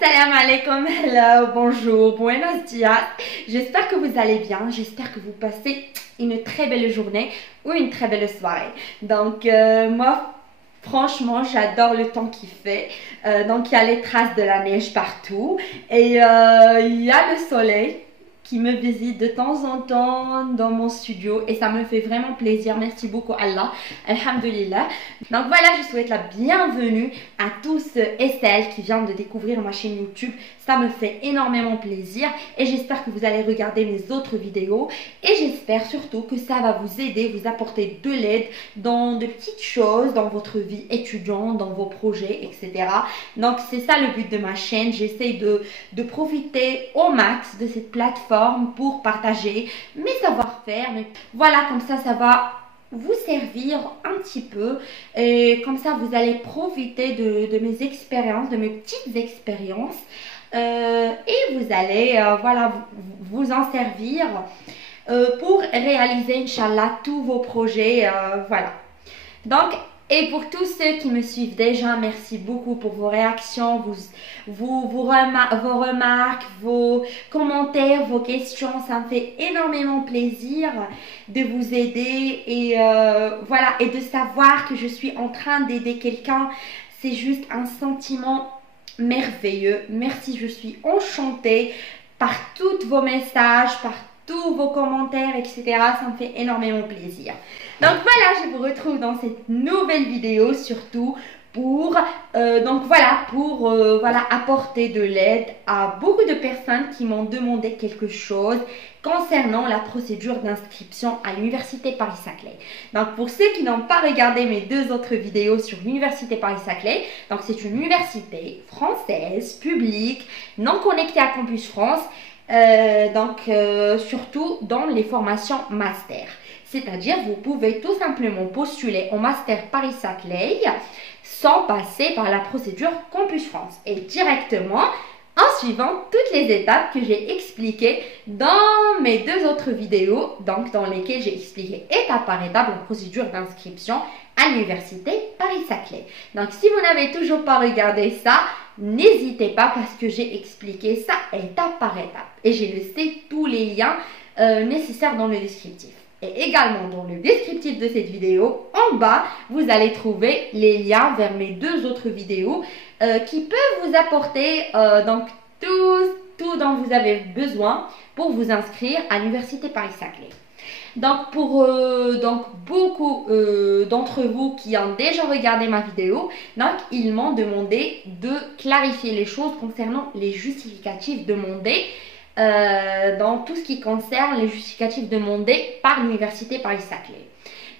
Salam alaikum, hello, bonjour, buenos dias. J'espère que vous allez bien, j'espère que vous passez une très belle journée ou une très belle soirée. Donc moi, franchement, j'adore le temps qu'il fait. Donc il y a les traces de la neige partout et il y a le soleil qui me visite de temps en temps dans mon studio et ça me fait vraiment plaisir. Merci beaucoup Allah, alhamdulillah. Donc voilà, je souhaite la bienvenue à tous et celles qui viennent de découvrir ma chaîne YouTube. Ça me fait énormément plaisir et j'espère que vous allez regarder mes autres vidéos et j'espère surtout que ça va vous aider, vous apporter de l'aide dans de petites choses, dans votre vie étudiante, dans vos projets, etc. Donc c'est ça le but de ma chaîne. J'essaie de profiter au max de cette plateforme pour partager mes savoir-faire. Mais voilà, comme ça va vous servir un petit peu et comme ça vous allez profiter de mes expériences, de mes petites expériences et vous allez voilà, vous en servir pour réaliser Inch'Allah tous vos projets. Voilà. Donc, et pour tous ceux qui me suivent déjà, merci beaucoup pour vos réactions, vos remarques, vos commentaires, vos questions. Ça me fait énormément plaisir de vous aider et voilà, et de savoir que je suis en train d'aider quelqu'un. C'est juste un sentiment merveilleux. Merci, je suis enchantée par tous vos messages, par tous vos commentaires, etc. Ça me fait énormément plaisir. Donc voilà, je vous retrouve dans cette nouvelle vidéo surtout pour voilà, apporter de l'aide à beaucoup de personnes qui m'ont demandé quelque chose concernant la procédure d'inscription à l'université Paris-Saclay. Donc pour ceux qui n'ont pas regardé mes deux autres vidéos sur l'université Paris-Saclay, donc c'est une université française, publique, non connectée à Campus France, surtout dans les formations master. C'est-à-dire, vous pouvez tout simplement postuler au Master Paris-Saclay sans passer par la procédure Campus France et directement en suivant toutes les étapes que j'ai expliquées dans mes deux autres vidéos, donc dans lesquelles j'ai expliqué étape par étape la procédure d'inscription à l'université Paris-Saclay. Donc, si vous n'avez toujours pas regardé ça, n'hésitez pas parce que j'ai expliqué ça étape par étape et j'ai laissé tous les liens nécessaires dans le descriptif. Et également dans le descriptif de cette vidéo, en bas, vous allez trouver les liens vers mes deux autres vidéos qui peuvent vous apporter donc tout dont vous avez besoin pour vous inscrire à l'université Paris-Saclay. Donc pour beaucoup d'entre vous qui ont déjà regardé ma vidéo, donc ils m'ont demandé de clarifier les choses concernant les justificatifs demandés dans tout ce qui concerne les justificatifs demandés par l'université Paris-Saclay.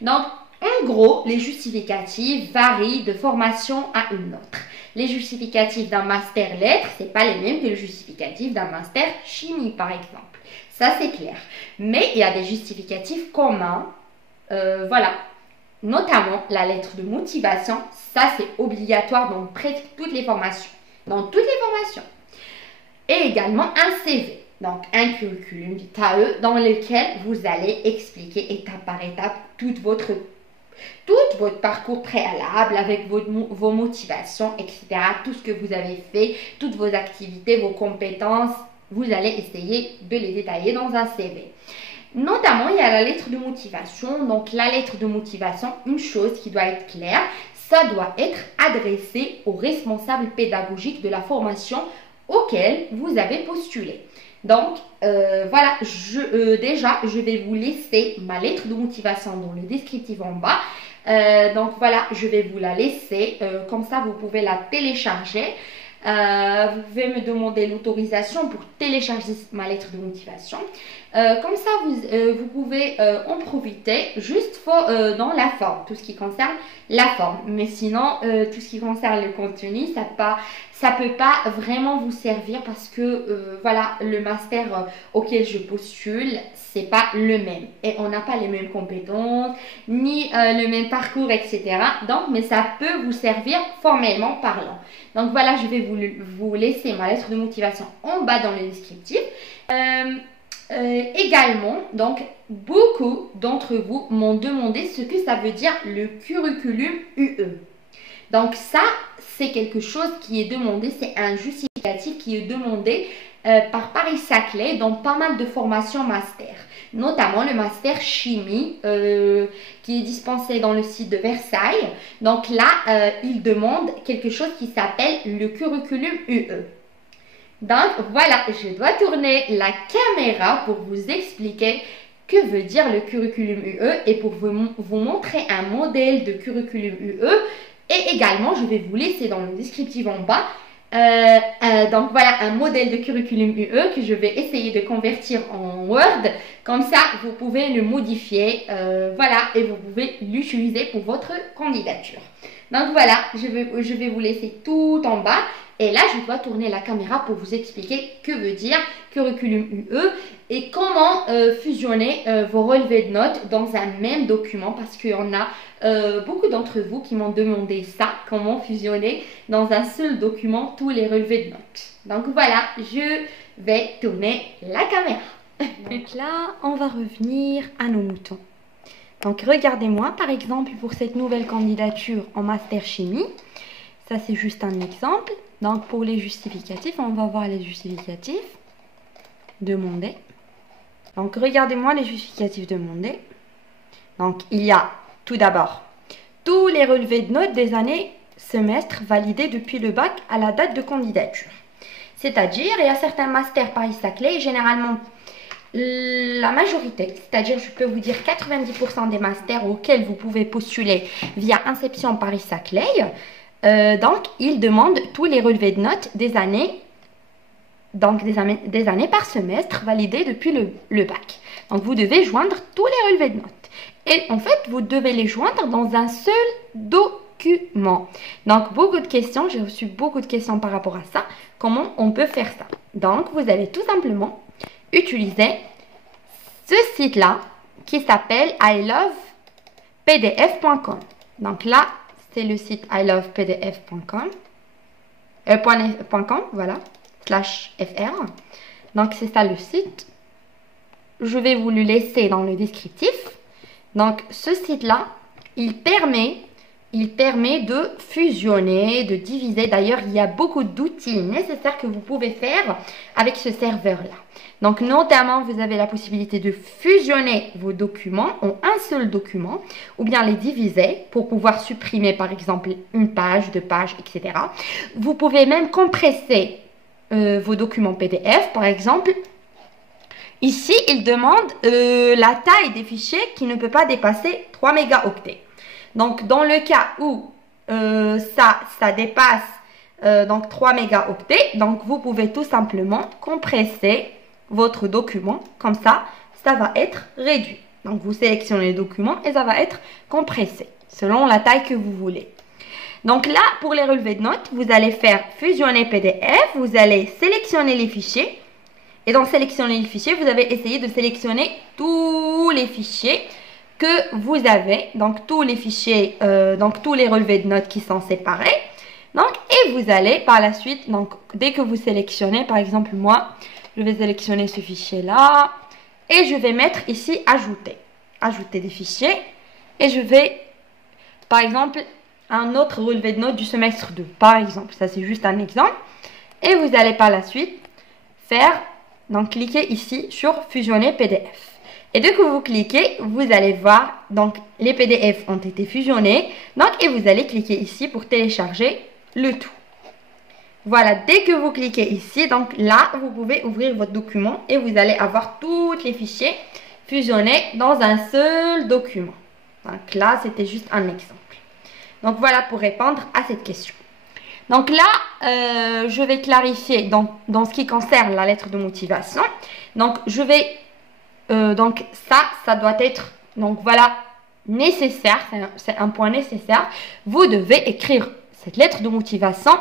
Donc, en gros, les justificatifs varient de formation à une autre. Les justificatifs d'un master lettres, ce n'est pas les mêmes que le justificatif d'un master chimie, par exemple. Ça, c'est clair. Mais il y a des justificatifs communs, voilà. Notamment la lettre de motivation, ça c'est obligatoire dans presque toutes les formations. Dans toutes les formations. Et également un CV. Donc, un curriculum vitae dans lequel vous allez expliquer étape par étape tout votre parcours préalable avec vos motivations, etc. Tout ce que vous avez fait, toutes vos activités, vos compétences. Vous allez essayer de les détailler dans un CV. Notamment, il y a la lettre de motivation. Donc, la lettre de motivation, une chose qui doit être claire, ça doit être adressé au responsable pédagogique de la formation auquel vous avez postulé. Donc, voilà, déjà, je vais vous laisser ma lettre de motivation dans le descriptif en bas. Donc, voilà, je vais vous la laisser. Comme ça, vous pouvez la télécharger. Vous pouvez me demander l'autorisation pour télécharger ma lettre de motivation. Comme ça, vous pouvez en profiter juste dans la forme, tout ce qui concerne la forme. Mais sinon, tout ce qui concerne le contenu, ça peut pas vraiment vous servir parce que voilà, le master auquel je postule, c'est pas le même. Et on n'a pas les mêmes compétences, ni le même parcours, etc. Donc, mais ça peut vous servir formellement parlant. Donc voilà, je vais vous laisser ma lettre de motivation en bas dans le descriptif. Également, donc, beaucoup d'entre vous m'ont demandé ce que ça veut dire le curriculum UE. Donc ça, c'est quelque chose qui est demandé, c'est un justificatif justificatif qui est demandé par Paris-Saclay dans pas mal de formations master, notamment le master chimie qui est dispensé dans le site de Versailles. Donc là, il demande quelque chose qui s'appelle le curriculum UE. Donc voilà, je dois tourner la caméra pour vous expliquer que veut dire le curriculum UE et pour vous montrer un modèle de curriculum UE. Et également, je vais vous laisser dans le descriptif en bas. Donc voilà un modèle de curriculum UE que je vais essayer de convertir en Word. Comme ça, vous pouvez le modifier. Voilà, et vous pouvez l'utiliser pour votre candidature. Donc voilà, je vais vous laisser tout en bas. Et là, je dois tourner la caméra pour vous expliquer que veut dire curriculum UE et comment fusionner vos relevés de notes dans un même document, parce qu'il y en a beaucoup d'entre vous qui m'ont demandé ça, comment fusionner dans un seul document tous les relevés de notes. Donc voilà, je vais tourner la caméra. Donc là, on va revenir à nos moutons. Donc regardez-moi, par exemple, pour cette nouvelle candidature en master chimie, ça c'est juste un exemple. Donc pour les justificatifs, on va voir les justificatifs demandés. Donc regardez-moi les justificatifs demandés. Donc il y a tout d'abord tous les relevés de notes des années semestres validés depuis le bac à la date de candidature. C'est-à-dire, il y a certains masters Paris-Saclay, généralement la majorité, c'est-à-dire je peux vous dire 90% des masters auxquels vous pouvez postuler via Inception Paris-Saclay. Donc, ils demandent tous les relevés de notes des années, donc des années par semestre validées depuis le bac. Donc, vous devez joindre tous les relevés de notes. Et en fait, vous devez les joindre dans un seul document. Donc, beaucoup de questions, j'ai reçu beaucoup de questions par rapport à ça. Comment on peut faire ça? Donc, vous allez tout simplement utiliser ce site-là qui s'appelle ilovepdf.com. Donc là, c'est le site ilovepdf.com, voilà, /fr. Donc, c'est ça le site. Je vais vous le laisser dans le descriptif. Donc, ce site-là, il permet de fusionner, de diviser. D'ailleurs, il y a beaucoup d'outils nécessaires que vous pouvez faire avec ce serveur-là. Donc, notamment, vous avez la possibilité de fusionner vos documents en un seul document ou bien les diviser pour pouvoir supprimer, par exemple, une page, deux pages, etc. Vous pouvez même compresser vos documents PDF, par exemple. Ici, il demande la taille des fichiers qui ne peut pas dépasser 3 mégaoctets. Donc, dans le cas où ça dépasse donc 3 mégaoctets, donc vous pouvez tout simplement compresser votre document. Comme ça, ça va être réduit. Donc, vous sélectionnez le document et ça va être compressé selon la taille que vous voulez. Donc là, pour les relevés de notes, vous allez faire fusionner PDF. Vous allez sélectionner les fichiers. Et dans sélectionner les fichiers, vous avez essayé de sélectionner tous les fichiers que vous avez, donc tous les fichiers, donc tous les relevés de notes qui sont séparés. Donc, et vous allez par la suite, donc dès que vous sélectionnez, par exemple moi, je vais sélectionner ce fichier-là et je vais mettre ici ajouter des fichiers et je vais, par exemple, un autre relevé de notes du semestre 2, par exemple, ça c'est juste un exemple. Et vous allez par la suite faire, donc cliquer ici sur fusionner PDF. Et dès que vous cliquez, vous allez voir, donc les PDF ont été fusionnés. Donc, et vous allez cliquer ici pour télécharger le tout. Voilà, dès que vous cliquez ici, donc là, vous pouvez ouvrir votre document et vous allez avoir tous les fichiers fusionnés dans un seul document. Donc là, c'était juste un exemple. Donc voilà pour répondre à cette question. Donc là, je vais clarifier dans ce qui concerne la lettre de motivation. Donc, je vais... donc ça doit être, donc voilà, nécessaire, c'est un point nécessaire. Vous devez écrire cette lettre de motivation.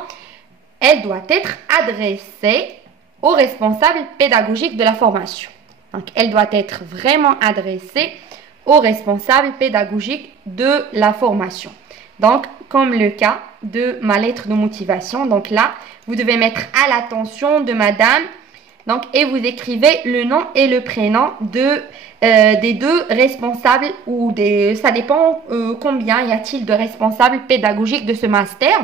Elle doit être adressée au responsable pédagogique de la formation. Donc elle doit être vraiment adressée au responsable pédagogique de la formation. Donc comme le cas de ma lettre de motivation. Donc là, vous devez mettre à l'attention de madame. Donc, et vous écrivez le nom et le prénom des deux responsables ou ça dépend combien y a-t-il de responsables pédagogiques de ce master.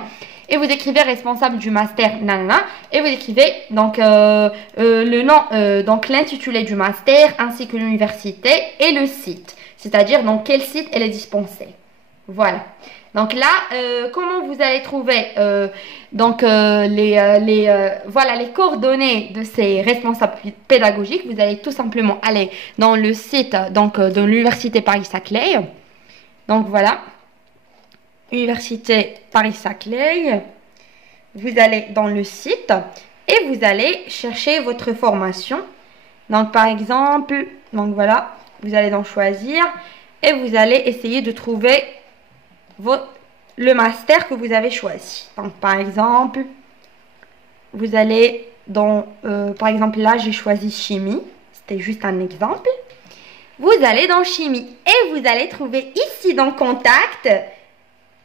Et vous écrivez responsable du master, nanana, et vous écrivez donc le nom, donc l'intitulé du master, ainsi que l'université et le site. C'est-à-dire dans quel site elle est dispensée. Voilà. Donc là, comment vous allez trouver voilà, les coordonnées de ces responsables pédagogiques. Vous allez tout simplement aller dans le site donc, de l'Université Paris-Saclay. Donc voilà. Université Paris-Saclay, vous allez dans le site et vous allez chercher votre formation. Donc par exemple, donc voilà, vous allez dans choisir et vous allez essayer de trouver le master que vous avez choisi. Donc par exemple, vous allez dans, par exemple là j'ai choisi chimie, c'était juste un exemple. Vous allez dans chimie et vous allez trouver ici dans contact.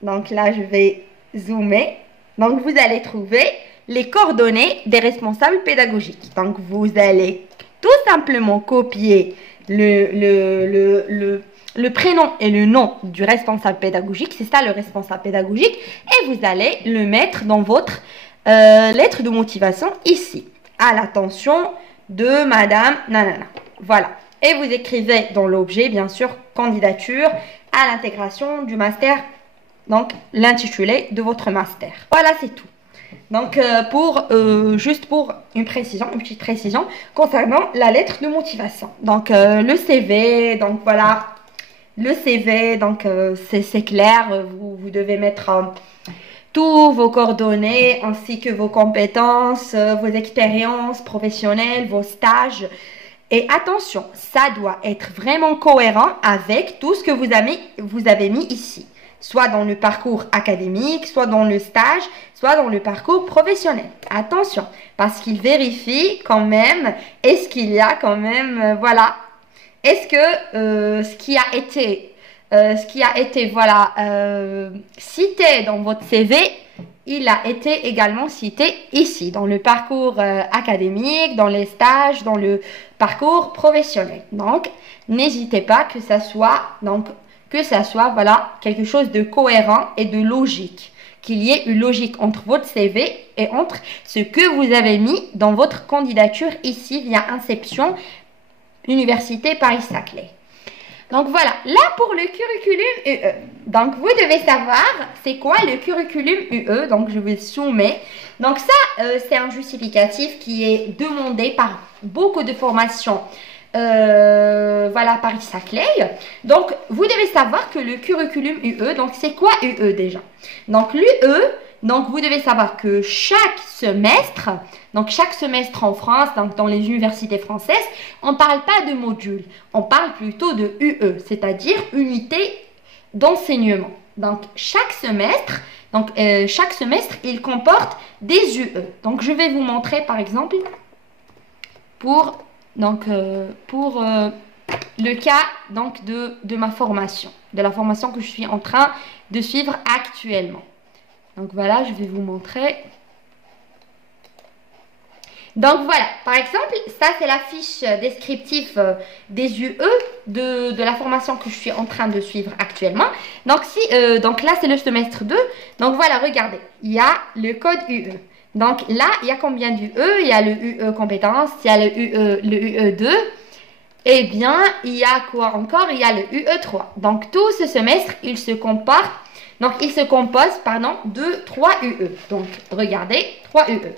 Donc là, je vais zoomer. Donc, vous allez trouver les coordonnées des responsables pédagogiques. Donc, vous allez tout simplement copier le prénom et le nom du responsable pédagogique. C'est ça, le responsable pédagogique. Et vous allez le mettre dans votre lettre de motivation ici. À l'attention de Madame Nanana. Voilà. Et vous écrivez dans l'objet, bien sûr, candidature à l'intégration du master. Donc, l'intitulé de votre master. Voilà, c'est tout. Donc, juste pour une petite précision concernant la lettre de motivation. Donc, le CV, donc voilà, le CV, donc c'est clair, vous devez mettre tous vos coordonnées ainsi que vos compétences, vos expériences professionnelles, vos stages. Et attention, ça doit être vraiment cohérent avec tout ce que vous avez mis ici. Soit dans le parcours académique, soit dans le stage, soit dans le parcours professionnel. Attention, parce qu'il vérifie quand même, est-ce qu'il y a quand même, voilà, est-ce que ce qui a été voilà, cité dans votre CV, il a été également cité ici, dans le parcours académique, dans les stages, dans le parcours professionnel. Donc, n'hésitez pas que ça soit, voilà, quelque chose de cohérent et de logique. Qu'il y ait une logique entre votre CV et entre ce que vous avez mis dans votre candidature ici via Inception, Université Paris-Saclay. Donc voilà, là pour le curriculum UE. Donc vous devez savoir c'est quoi le curriculum UE. Donc je vais zoomer. Donc ça, c'est un justificatif qui est demandé par beaucoup de formations. Voilà, Paris-Saclay. Donc, vous devez savoir que le curriculum UE, donc c'est quoi UE déjà? Donc, l'UE, donc vous devez savoir que chaque semestre en France, donc dans les universités françaises, on ne parle pas de module, on parle plutôt de UE, c'est-à-dire unité d'enseignement. Donc, chaque semestre, il comporte des UE. Donc, je vais vous montrer par exemple pour le cas donc, de ma formation, de la formation que je suis en train de suivre actuellement. Donc voilà, je vais vous montrer. Donc voilà, par exemple, ça c'est la fiche descriptive des UE de la formation que je suis en train de suivre actuellement. Donc, donc là c'est le semestre 2. Donc voilà, regardez, il y a le code UE. Donc là, il y a combien d'UE? Il y a le UE compétences, il y a le UE2. Eh bien, il y a quoi encore? Il y a le UE3. Donc tout ce semestre, il se compose de 3 UE. Donc regardez, 3 UE.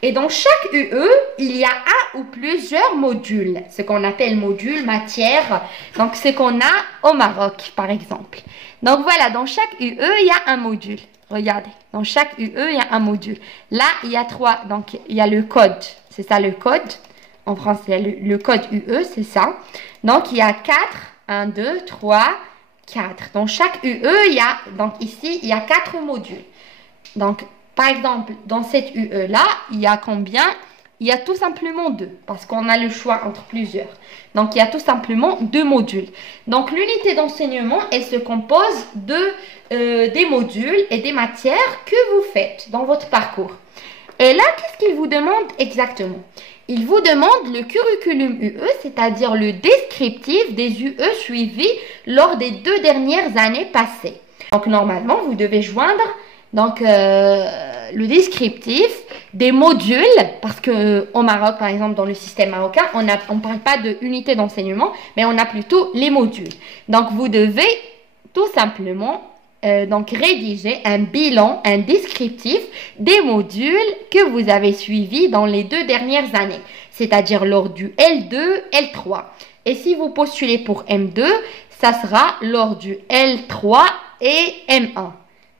Et dans chaque UE, il y a un ou plusieurs modules, ce qu'on appelle module, matière. Donc ce qu'on a au Maroc, par exemple. Donc voilà, dans chaque UE, il y a un module. Regardez, dans chaque UE, il y a un module. Là, il y a 3. Donc, il y a le code. C'est ça le code. En français, le code UE, c'est ça. Donc, il y a 4. 1, 2, 3, 4. Dans chaque UE, ici, il y a 4 modules. Donc, par exemple, dans cette UE-là, il y a combien? Il y a tout simplement 2, parce qu'on a le choix entre plusieurs. Donc, il y a tout simplement 2 modules. Donc, l'unité d'enseignement, elle se compose des modules et des matières que vous faites dans votre parcours. Et là, qu'est-ce qu'il vous demande exactement? il vous demande le curriculum UE, c'est-à-dire le descriptif des UE suivis lors des 2 dernières années passées. Donc normalement, vous devez joindre le descriptif des modules, parce que au Maroc, par exemple, dans le système marocain, on ne parle pas de unité d'enseignement, mais on a plutôt les modules. Donc vous devez tout simplement rédiger un bilan, un descriptif des modules que vous avez suivis dans les 2 dernières années, c'est-à-dire lors du L2, L3. Et si vous postulez pour M2, ça sera lors du L3 et M1.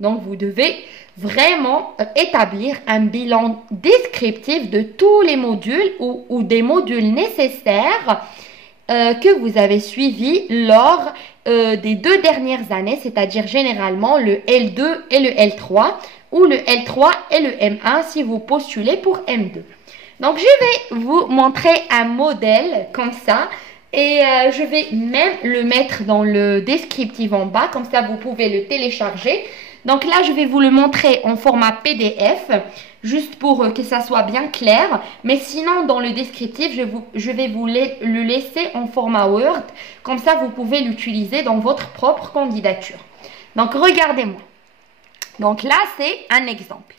Donc, vous devez vraiment établir un bilan descriptif de tous les modules ou des modules nécessaires que vous avez suivis lors des 2 dernières années, c'est-à-dire généralement le L2 et le L3 ou le L3 et le M1 si vous postulez pour M2. Donc, je vais vous montrer un modèle comme ça et je vais même le mettre dans le descriptif en bas, comme ça vous pouvez le télécharger. Donc là, je vais vous le montrer en format PDF, juste pour que ça soit bien clair. Mais sinon, dans le descriptif, je vais vous le laisser en format Word. Comme ça, vous pouvez l'utiliser dans votre propre candidature. Donc, regardez-moi. Donc là, c'est un exemple.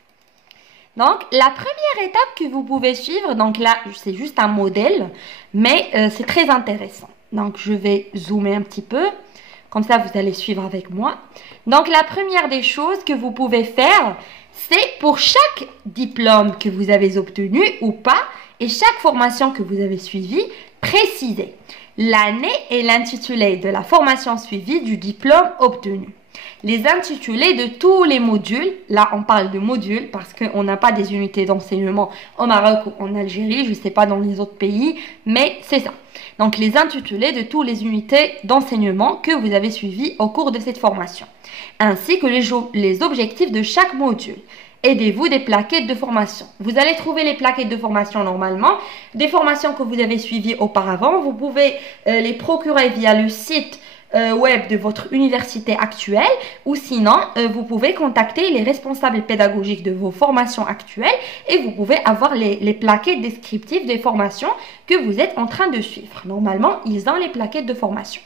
Donc, la première étape que vous pouvez suivre, donc là, c'est juste un modèle, mais c'est très intéressant. Donc, je vais zoomer un petit peu. Comme ça, vous allez suivre avec moi. Donc, la première des choses que vous pouvez faire, c'est pour chaque diplôme que vous avez obtenu ou pas, et chaque formation que vous avez suivie, préciser l'année et l'intitulé de la formation suivie du diplôme obtenu. Les intitulés de tous les modules, là on parle de modules parce qu'on n'a pas des unités d'enseignement au Maroc ou en Algérie, je ne sais pas dans les autres pays, mais c'est ça. Donc les intitulés de toutes les unités d'enseignement que vous avez suivies au cours de cette formation, ainsi que les objectifs de chaque module. Aidez-vous des plaquettes de formation. Vous allez trouver les plaquettes de formation normalement, des formations que vous avez suivies auparavant. Vous pouvez les procurer via le site web de votre université actuelle ou sinon vous pouvez contacter les responsables pédagogiques de vos formations actuelles et vous pouvez avoir les plaquettes descriptives des formations que vous êtes en train de suivre. Normalement, ils ont les plaquettes de formation.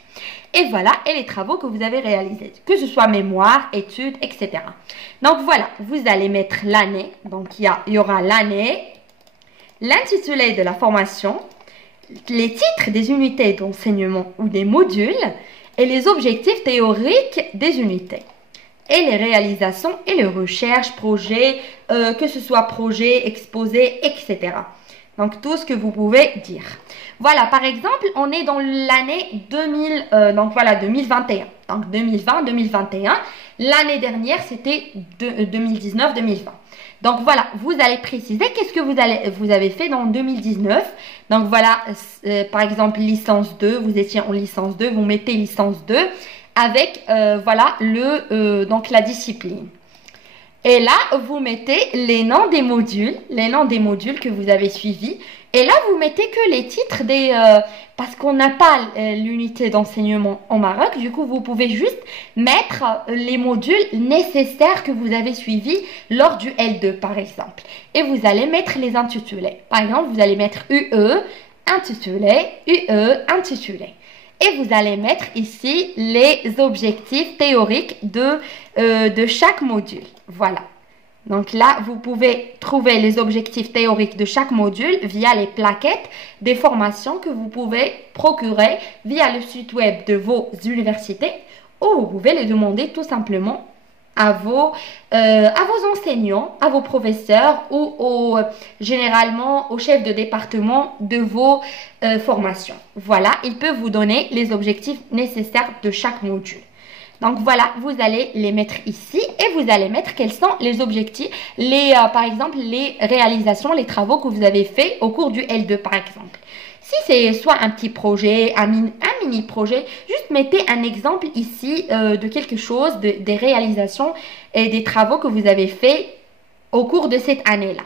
Et voilà, et les travaux que vous avez réalisés, que ce soit mémoire, études, etc. Donc voilà, vous allez mettre l'année, donc il y aura l'année, l'intitulé de la formation, les titres des unités d'enseignement ou des modules, et les objectifs théoriques des unités. Et les réalisations et les recherches, projets, que ce soit projet, exposé, etc. Donc, tout ce que vous pouvez dire. Voilà, par exemple, on est dans l'année 2021. Donc, 2020-2021. L'année dernière, c'était 2019-2020. Donc, voilà, vous allez préciser qu'est-ce que vous avez fait dans 2019. Donc, voilà, par exemple, licence 2, vous étiez en licence 2, vous mettez licence 2 avec, voilà, la discipline. Et là, vous mettez les noms des modules que vous avez suivis. Et là, vous mettez que les titres parce qu'on n'a pas l'unité d'enseignement au Maroc. Du coup, vous pouvez juste mettre les modules nécessaires que vous avez suivis lors du L2, par exemple. Et vous allez mettre les intitulés. Par exemple, vous allez mettre UE, intitulé, UE, intitulé. Et vous allez mettre ici les objectifs théoriques de chaque module. Voilà. Donc là, vous pouvez trouver les objectifs théoriques de chaque module via les plaquettes des formations que vous pouvez procurer via le site web de vos universités ou vous pouvez les demander tout simplement à vos enseignants, à vos professeurs ou généralement au chef de département de vos formations. Voilà, ils peuvent vous donner les objectifs nécessaires de chaque module. Donc voilà, vous allez les mettre ici et vous allez mettre quels sont les objectifs, par exemple les réalisations, les travaux que vous avez fait au cours du L2 par exemple. Si c'est soit un petit projet, un mini-projet, juste mettez un exemple ici de quelque chose, des réalisations et des travaux que vous avez fait au cours de cette année-là.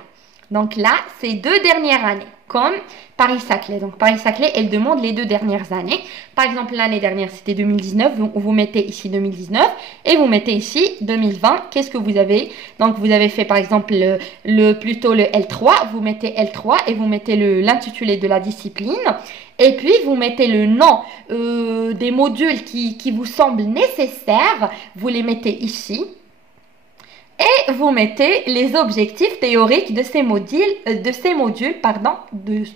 Donc là, c'est 2 dernières années, comme Paris-Saclay. Donc Paris-Saclay, elle demande les 2 dernières années. Par exemple, l'année dernière, c'était 2019. Vous mettez ici 2019 et vous mettez ici 2020. Qu'est-ce que vous avez? Donc vous avez fait par exemple plutôt le L3. Vous mettez L3 et vous mettez l'intitulé de la discipline. Et puis, vous mettez le nom des modules qui vous semblent nécessaires. Vous les mettez ici. Et vous mettez les objectifs théoriques de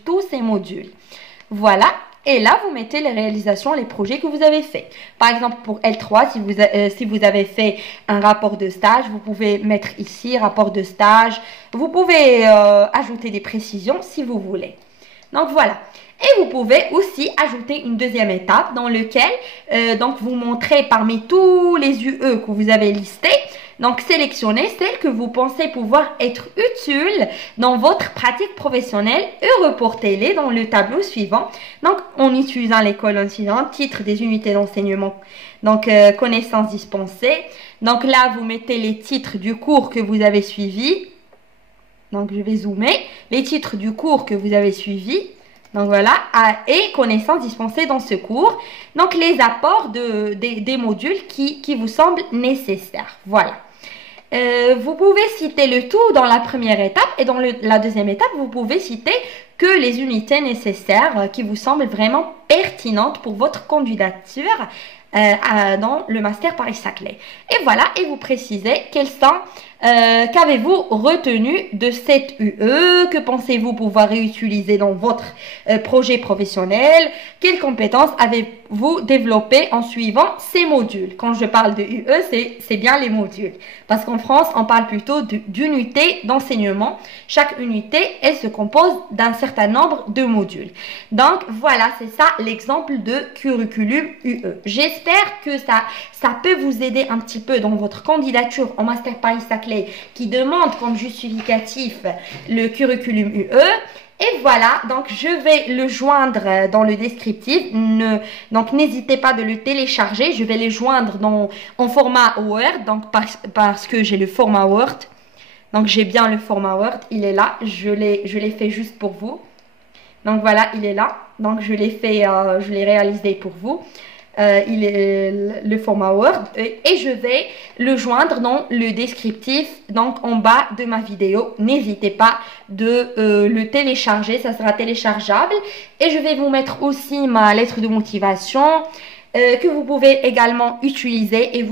tous ces modules. Voilà. Et là, vous mettez les réalisations, les projets que vous avez faits. Par exemple, pour L3, si vous avez fait un rapport de stage, vous pouvez mettre ici rapport de stage. Vous pouvez ajouter des précisions si vous voulez. Donc, voilà. Et vous pouvez aussi ajouter une deuxième étape dans laquelle vous montrez parmi tous les UE que vous avez listés. Donc, sélectionnez celles que vous pensez pouvoir être utiles dans votre pratique professionnelle et reportez-les dans le tableau suivant. Donc, en utilisant les colonnes suivantes, titre des unités d'enseignement, donc connaissances dispensées. Donc là, vous mettez les titres du cours que vous avez suivi. Donc, je vais zoomer. Les titres du cours que vous avez suivi. Donc voilà, et connaissances dispensées dans ce cours. Donc les apports des modules qui vous semblent nécessaires. Voilà. Vous pouvez citer le tout dans la première étape et dans la deuxième étape, vous pouvez citer que les unités nécessaires qui vous semblent vraiment pertinentes pour votre candidature dans le master Paris-Saclay. Et voilà, et vous précisez qu'avez-vous retenu de cette UE, que pensez-vous pouvoir réutiliser dans votre projet professionnel, quelles compétences avez-vous développées en suivant ces modules. Quand je parle de UE, c'est bien les modules. Parce qu'en France, on parle plutôt d'unités d'enseignement. Chaque unité, elle se compose d'un certain nombre de modules. Donc, voilà, c'est ça l'exemple de curriculum UE. J'espère que ça peut vous aider un petit peu dans votre candidature au Master Paris-Saclay qui demande comme justificatif le curriculum UE. Et voilà, donc je vais le joindre dans le descriptif. Donc n'hésitez pas de le télécharger. Je vais le joindre en format Word, donc parce que j'ai le format Word. Donc j'ai bien le format Word, il est là. Je l'ai fait juste pour vous. Donc voilà, il est là. Donc je l'ai réalisé pour vous. Il est le format Word et je vais le joindre dans le descriptif, donc en bas de ma vidéo. N'hésitez pas de le télécharger, ça sera téléchargeable. Et je vais vous mettre aussi ma lettre de motivation que vous pouvez également utiliser et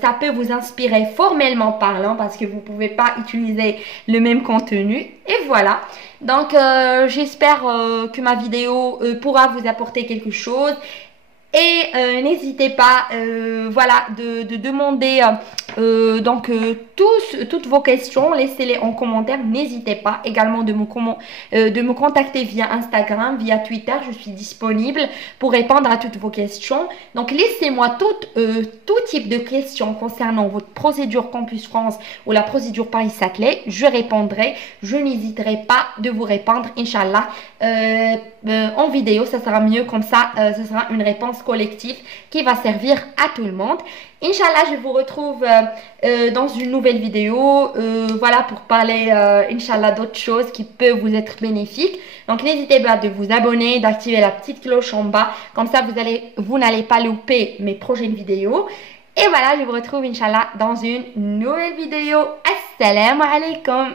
ça peut vous inspirer formellement parlant parce que vous ne pouvez pas utiliser le même contenu. Et voilà. Donc j'espère que ma vidéo pourra vous apporter quelque chose. Et n'hésitez pas de demander toutes vos questions, laissez-les en commentaire. N'hésitez pas également de me contacter via Instagram, via Twitter. Je suis disponible pour répondre à toutes vos questions. Donc laissez-moi tout type de questions concernant votre procédure Campus France ou la procédure Paris-Saclay. Je répondrai, je n'hésiterai pas de vous répondre, Inch'Allah. En vidéo, ça sera mieux comme ça, ça sera une réponse collective qui va servir à tout le monde. Inch'Allah, je vous retrouve dans une nouvelle vidéo, pour parler, Inch'Allah, d'autres choses qui peuvent vous être bénéfiques. Donc, n'hésitez pas de vous abonner, d'activer la petite cloche en bas. Comme ça, vous n'allez pas louper mes prochaines vidéos. Et voilà, je vous retrouve, Inch'Allah, dans une nouvelle vidéo. Assalamu alaikum.